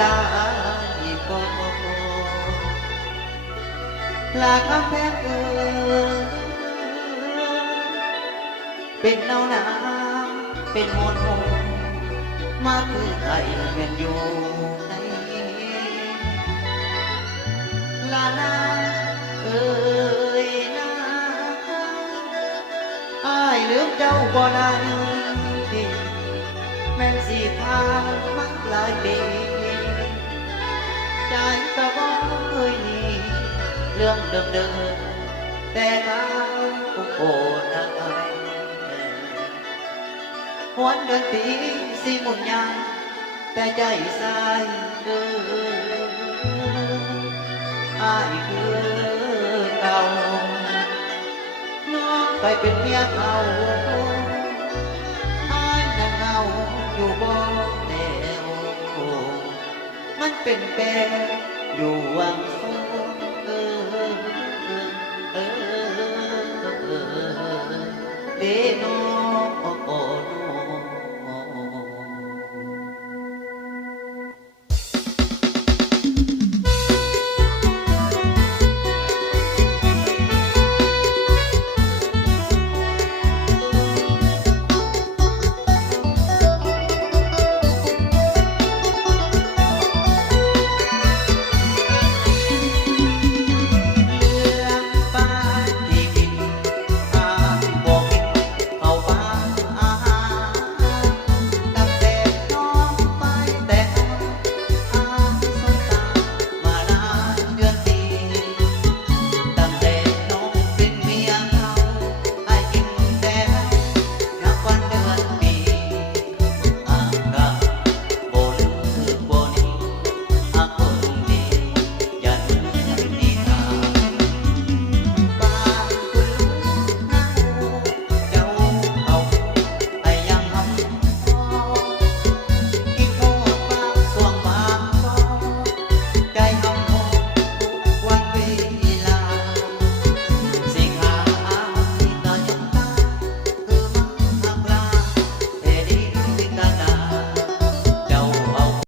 ตายก่อนลาคำแพงเป็นเนาหนาเป็นมวลหงมาคือไทยเป็นอยู่ในลานาเอ้ยนาอ้ายลืมเจ้าบ่ได้แม่นสิผ่านมาหลายปีใจก็บ่เคยหนีเรื่องเดิมๆแต่ก็โอ้นาหวนเดินปีสิหมุนยางแต่ใจสายอ้ายคือเก่าน้องไปเป็นเมียเขาอ้ายนั่งเงาอยู่บ่แนวมันเป็นแปรอยู่วังสง